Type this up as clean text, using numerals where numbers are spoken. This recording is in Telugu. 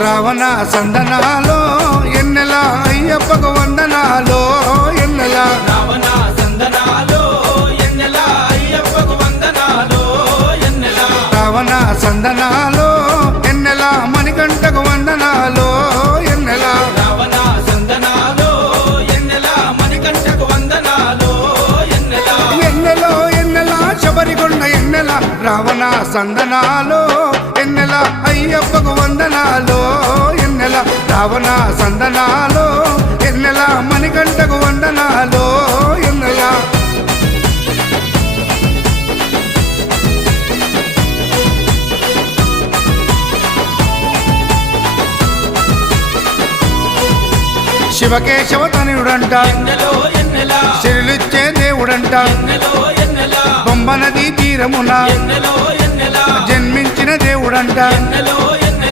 రావణ సందనాలో ఎన్నెల అయ్యప్పకు వందనాలో ఎన్నెల రావణ సందనాలో ఎన్నెల అయ్యప్పకు వందనాలో ఎన్నెల రావణ సందనాలో ఎన్నెల మణికంఠకు వందనాలో ఎన్నెల రావణ సందనాలో ఎన్నెల మణికంఠకు వందనాలో ఎన్నెల ఎన్నెలో ఎన్నెల శబరికొండ ఎన్నెల రావణ సందనాలో ఎన్నెల అయ్యప్పకు వందనాలో ఎన్నెల రావణ సందనాలో ఎన్నెల మణికంఠకు వందనాలో ఎన్నెల శివకేశవ తనయుడంట ఎన్నెలో ఎన్నెల శిరులిచ్చే దేవుడంట ఎన్నెలో ఎన్నెల బొమ్మ నదీ తీరమున ఎన్నెలో ఎన్నెల జన్మించిన దేవుడంట ఎన్నెలో